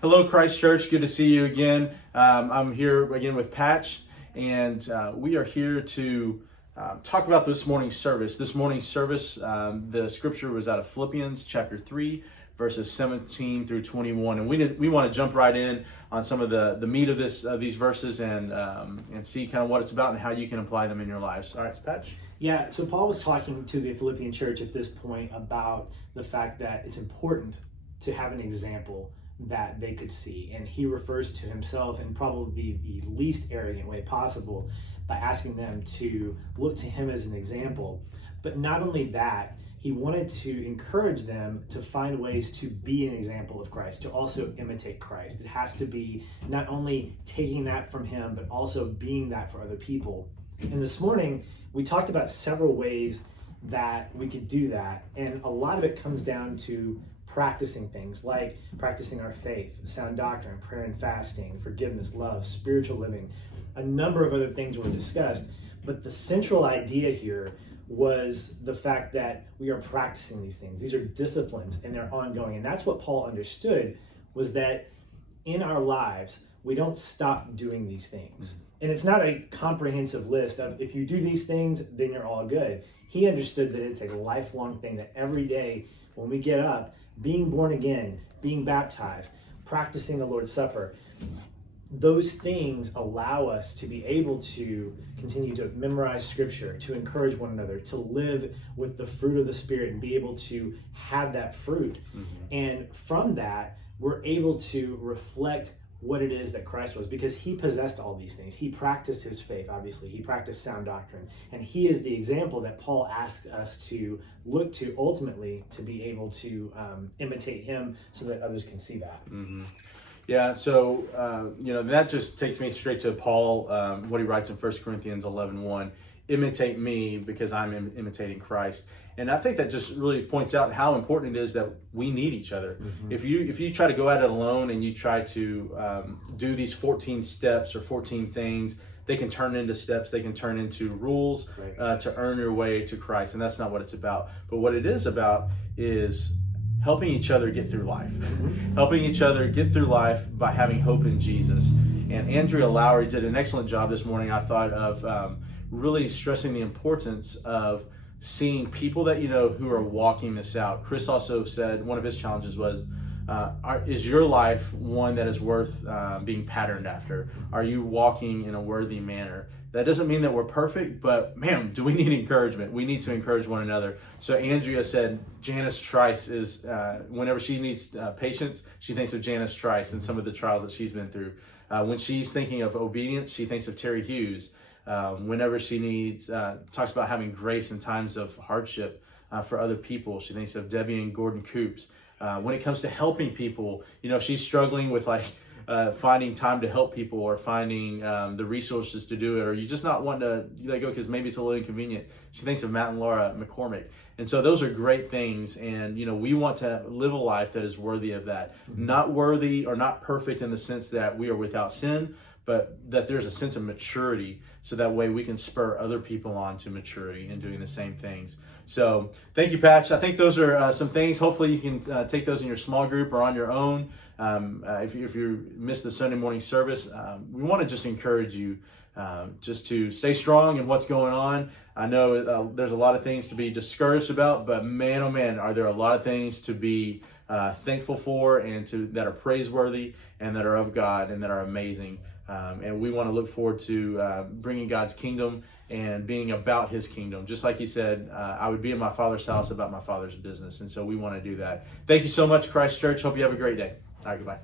Hello, Christ Church. Good to see you again. I'm here again with Patch, and we are here to talk about this morning's service. This morning's service, the scripture was out of Philippians chapter 3, verses 17 through 21. And we want to jump right in on some of the meat of these verses and see kind of what it's about and how you can apply them in your lives. All right, Patch. Yeah, so Paul was talking to the Philippian church at this point about the fact that it's important to have an example that they could see. And he refers to himself in probably the least arrogant way possible by asking them to look to him as an example. But not only that, he wanted to encourage them to find ways to be an example of Christ, to also imitate Christ. It has to be not only taking that from him, but also being that for other people. And this morning, we talked about several ways that we could do that. And a lot of it comes down to practicing things like practicing our faith, sound doctrine, prayer and fasting, forgiveness, love, spiritual living. A number of other things were discussed, but the central idea here was the fact that we are practicing these things. These are disciplines and they're ongoing. And that's what Paul understood, was that in our lives, we don't stop doing these things. And it's not a comprehensive list of if you do these things, then you're all good. He understood that it's a lifelong thing, that every day when we get up, being born again, being baptized, practicing the Lord's Supper, those things allow us to be able to continue to memorize scripture, to encourage one another, to live with the fruit of the Spirit and be able to have that fruit. And from that, we're able to reflect what it is that Christ was, because he possessed all these things. He practiced his faith, obviously. He practiced sound doctrine. And he is the example that Paul asks us to look to ultimately to be able to imitate him so that others can see that. Yeah, so, that just takes me straight to Paul, what he writes in 1 Corinthians 11:1, imitate me because I'm imitating Christ. And I think that just really points out how important it is that we need each other. If you try to go at it alone and you try to do these 14 steps or 14 things, they can turn into steps, they can turn into rules to earn your way to Christ. And that's not what it's about. But what it is about is helping each other get through life. Helping each other get through life by having hope in Jesus. And Andrea Lowry did an excellent job this morning, I thought, of really stressing the importance of seeing people that you know who are walking this out. Chris also said one of his challenges was, is your life one that is worth being patterned after? Are you walking in a worthy manner? That doesn't mean that we're perfect, but man, do we need encouragement? We need to encourage one another. So Andrea said Janice Trice is, whenever she needs patience, she thinks of Janice Trice and some of the trials that she's been through. When she's thinking of obedience, she thinks of Terry Hughes. Whenever she needs, talks about having grace in times of hardship for other people, she thinks of Debbie and Gordon Coops. When it comes to helping people, if she's struggling with finding time to help people or finding the resources to do it, or you just not want to let go because maybe it's a little inconvenient, she thinks of Matt and Laura McCormick. And so those are great things. And, we want to live a life that is worthy of that. Not worthy or not perfect in the sense that we are without sin, but that there's a sense of maturity, so that way we can spur other people on to maturity and doing the same things. So thank you, Patch. I think those are some things. Hopefully you can take those in your small group or on your own. If you missed the Sunday morning service, we want to just encourage you just to stay strong in what's going on. I know there's a lot of things to be discouraged about, but man, oh man, are there a lot of things to be thankful for and that are praiseworthy and that are of God and that are amazing. And we want to look forward to bringing God's kingdom and being about his kingdom. Just like he said, I would be in my Father's house about my Father's business. And so we want to do that. Thank you so much, Christ Church. Hope you have a great day. All right, goodbye.